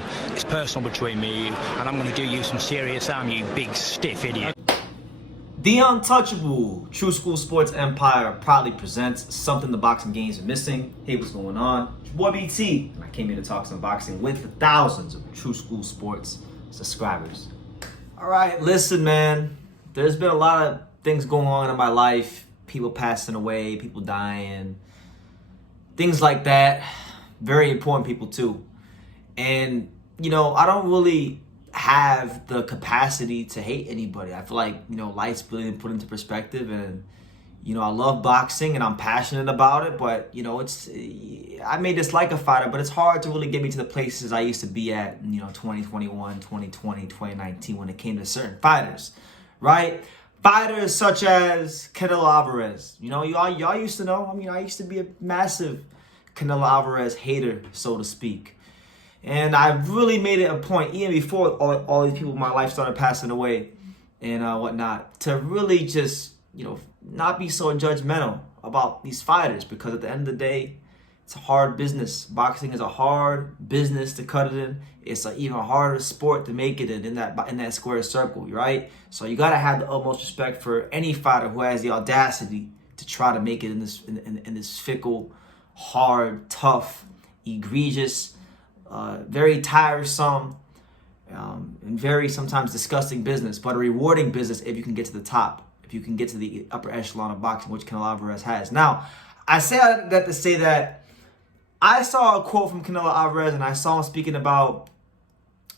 Bivol. It's personal between me and you, and I'm going to do you some serious harm, you big stiff idiot. The Untouchable True School Sports Empire proudly presents something the boxing games are missing. Hey, what's going on? It's your boy BT, and I came here to talk some boxing with the thousands of True School Sports subscribers. All right, listen, man. There's been a lot of things going on in my life. People passing away, people dying, things like that. Very important people too. And, you know, I don't really have the capacity to hate anybody. I feel like, you know, life's really put into perspective, and, you know, I love boxing and I'm passionate about it, but, you know, I may dislike a fighter, but it's hard to really get me to the places I used to be at, you know, 2021, 2020, 2019 when it came to certain fighters, right? Fighters such as Canelo Alvarez. You know, y'all used to know. I mean, I used to be a massive Canelo Alvarez hater, so to speak. And I really made it a point, even before all these people in my life started passing away and whatnot, to really just, you know, not be so judgmental about these fighters, because at the end of the day, it's a hard business. Boxing is a hard business to cut it in. It's an even harder sport to make it in that square circle, right? So you gotta have the utmost respect for any fighter who has the audacity to try to make it in this fickle, hard, tough, egregious, very tiresome, and very sometimes disgusting business, but a rewarding business if you can get to the top, if you can get to the upper echelon of boxing, which Canelo Alvarez has. Now, I say that to say that I saw a quote from Canelo Alvarez, and I saw him speaking about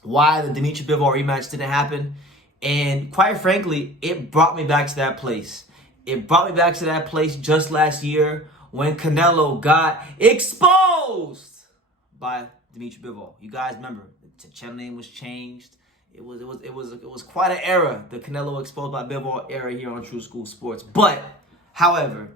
why the Dmitry Bivol rematch didn't happen, and quite frankly, it brought me back to that place. It brought me back to that place just last year when Canelo got exposed by Dmitry Bivol. You guys remember the channel name was changed. It was quite an era, the Canelo exposed by Bivol era here on True School Sports. But, however,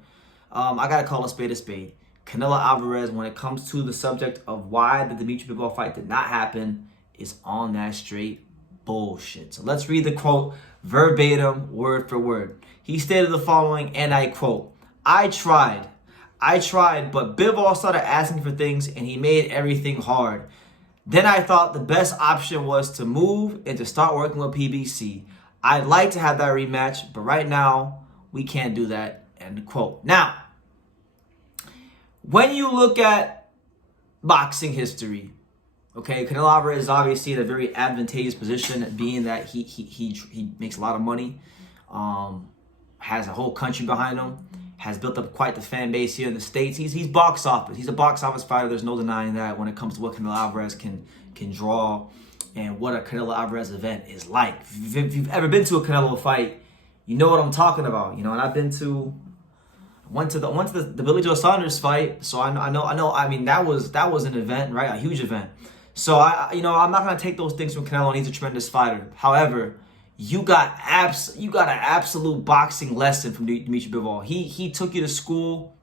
I gotta call a spade a spade. Canelo Alvarez, when it comes to the subject of why the Dmitry Bivol fight did not happen, is on that straight bullshit. So let's read the quote verbatim, word for word. He stated the following, and I quote, I tried, but Bivol started asking for things and he made everything hard. Then I thought the best option was to move and to start working with PBC. I'd like to have that rematch, but right now we can't do that, end quote. Now, when you look at boxing history, okay, Canelo Alvarez is obviously in a very advantageous position, being that he makes a lot of money, has a whole country behind him, has built up quite the fan base here in the States. He's box office. He's a box office fighter. There's no denying that when it comes to what Canelo Alvarez can draw and what a Canelo Alvarez event is like. If you've ever been to a Canelo fight, you know what I'm talking about. You know, and I went to the Billy Joe Saunders fight, so I know. I mean, that was an event, right? A huge event. So I'm not gonna take those things from Canelo, and he's a tremendous fighter. However, you got an absolute boxing lesson from Dmitry Bivol. He took you to school,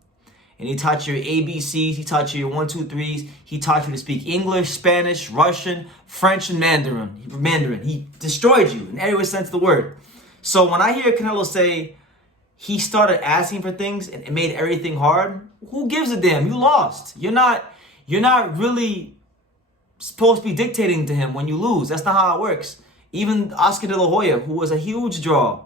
and he taught you your ABCs. He taught you your 1, 2, 3s. He taught you to speak English, Spanish, Russian, French, and Mandarin. He destroyed you in every sense of the word. So when I hear Canelo say he started asking for things and it made everything hard, who gives a damn? You lost. You're not really supposed to be dictating to him when you lose. That's not how it works. Even Oscar De La Hoya, who was a huge draw,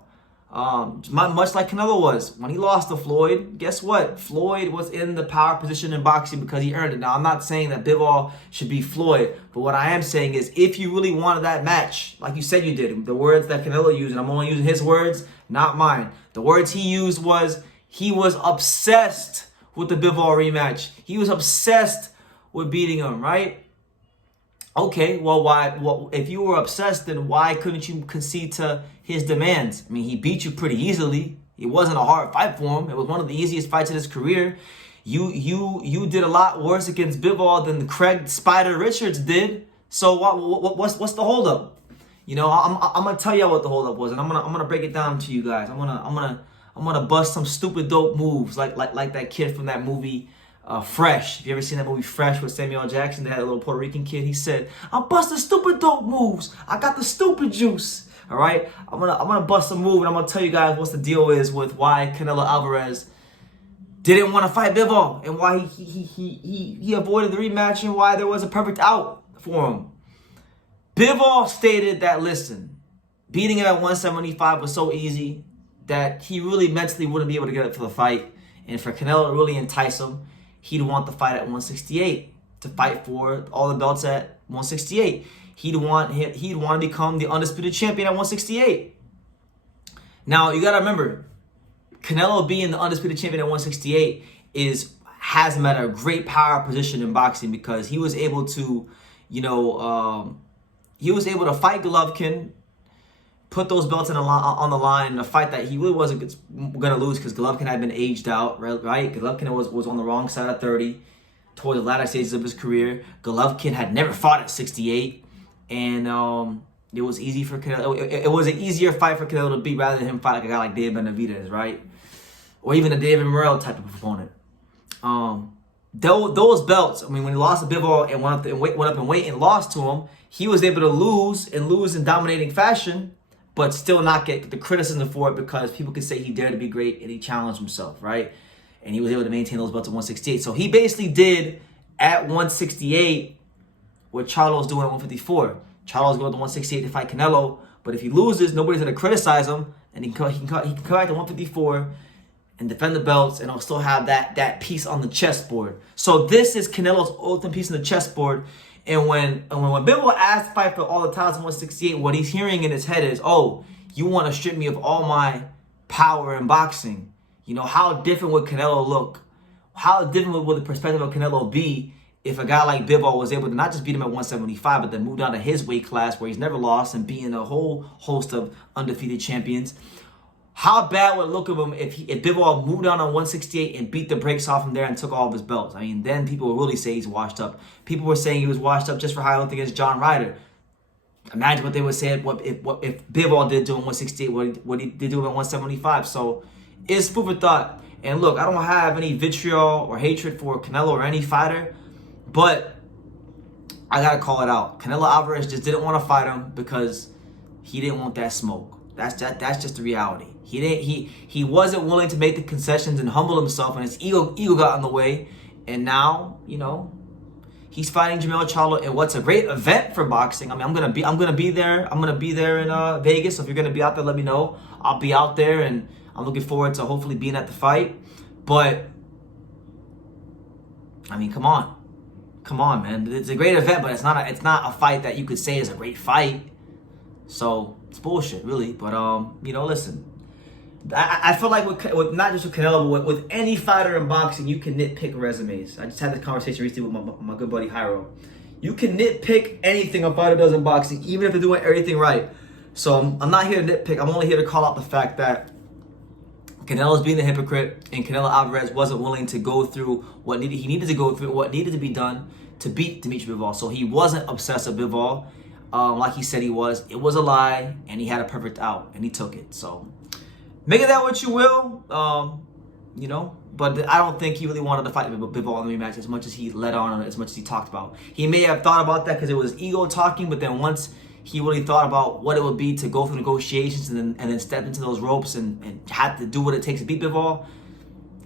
much like Canelo was, when he lost to Floyd, guess what? Floyd was in the power position in boxing because he earned it. Now, I'm not saying that Bivol should be Floyd, but what I am saying is if you really wanted that match, like you said you did, the words that Canelo used, and I'm only using his words, not mine. The words he used was he was obsessed with the Bivol rematch. He was obsessed with beating him, right? Okay, well, why? Well, if you were obsessed, then why couldn't you concede to his demands? I mean, he beat you pretty easily. It wasn't a hard fight for him. It was one of the easiest fights in his career. You did a lot worse against Bivol than Craig Spider Richards did. So what's the holdup? You know, I'm gonna tell you what the holdup was, and I'm gonna break it down to you guys. I'm gonna bust some stupid dope moves like that kid from that movie. Fresh. If you ever seen that movie Fresh with Samuel L. Jackson, they had a little Puerto Rican kid. He said, I'm busting stupid dope moves. I got the stupid juice. All right? I'm gonna bust a move, and I'm gonna tell you guys what the deal is with why Canelo Alvarez didn't want to fight Bivol, and why he avoided the rematch, and why there was a perfect out for him. Bivol stated that, listen, beating him at 175 was so easy that he really mentally wouldn't be able to get up for the fight. And for Canelo to really entice him, he'd want the fight at 168 to fight for all the belts at 168. He'd want to become the undisputed champion at 168. Now, you got to remember, Canelo being the undisputed champion at 168 has him at a great power position in boxing because he was able to, he was able to fight Golovkin, put those belts on the line in a fight that he really wasn't going to lose because Golovkin had been aged out, right? Golovkin was on the wrong side of 30 towards the latter stages of his career. Golovkin had never fought at 68, and it was easy for Canelo. It was an easier fight for Canelo to beat rather than him fight like a guy like David Benavidez, right? Or even a David Morrell type of opponent. Those belts, I mean, when he lost to Bivol and went up in weight and lost to him, he was able to lose in dominating fashion, but still not get the criticism for it because people could say he dared to be great and he challenged himself, right? And he was able to maintain those belts at 168. So he basically did at 168 what Charlo's doing at 154. Charlo's going to 168 to fight Canelo, but if he loses, nobody's going to criticize him, and he can come back to 154 and defend the belts, and he'll still have that piece on the chessboard. So this is Canelo's ultimate piece on the chessboard. And when Bivol asked to fight for all the titles in 168, what he's hearing in his head is, oh, you want to strip me of all my power in boxing. How different would Canelo look? How different would the perspective of Canelo be if a guy like Bivol was able to not just beat him at 175, but then move down to his weight class where he's never lost and beating a whole host of undefeated champions? How bad would it look of him if Bivol moved down on 168 and beat the brakes off him there and took all of his belts? I mean, then people would really say he's washed up. People were saying he was washed up just for how he looked against John Ryder. Imagine what they would say if Bivol did to him 168, what he did to him at 175. So it's food for thought. And look, I don't have any vitriol or hatred for Canelo or any fighter, but I gotta call it out. Canelo Alvarez just didn't want to fight him because he didn't want that smoke. That's just the reality. He wasn't willing to make the concessions and humble himself, and his ego got in the way. And now, he's fighting Jermell Charlo in what's a great event for boxing. I mean, I'm gonna be there. I'm gonna be there in Vegas. So if you're gonna be out there, let me know. I'll be out there, and I'm looking forward to hopefully being at the fight. But I mean, come on, man. It's a great event, but it's not a fight that you could say is a great fight. So it's bullshit, really. But listen, I feel like with not just with Canelo, but with any fighter in boxing, you can nitpick resumes. I just had this conversation recently with my good buddy Hyro. You can nitpick anything a fighter does in boxing, even if they're doing everything right. So I'm not here to nitpick. I'm only here to call out the fact that Canelo's being a hypocrite, and Canelo Alvarez wasn't willing to go through what needed to be done to beat Dmitry Bivol. So he wasn't obsessed with Bivol, like he said he was. It was a lie, and he had a perfect out, and he took it. So make of that what you will, But I don't think he really wanted to fight Bivol in the rematch as much as he let on, as much as he talked about. He may have thought about that because it was ego talking, but then once he really thought about what it would be to go through negotiations and then step into those ropes and had to do what it takes to beat Bivol,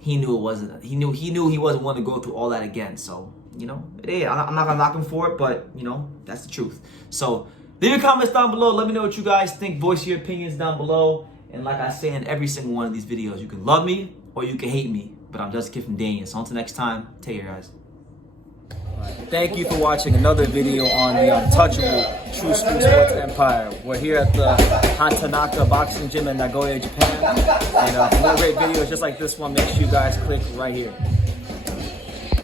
he knew it wasn't. He knew he wasn't willing to go through all that again. So I'm not gonna knock him for it, but that's the truth. So leave your comments down below. Let me know what you guys think. Voice your opinions down below. And like I say in every single one of these videos, you can love me or you can hate me, but I'm just a kid from Daniel. So until next time, take care, guys. Thank you for watching another video on the untouchable True School Sports Empire. We're here at the Hatanaka Boxing Gym in Nagoya, Japan. And for more great videos just like this one, make sure you guys click right here.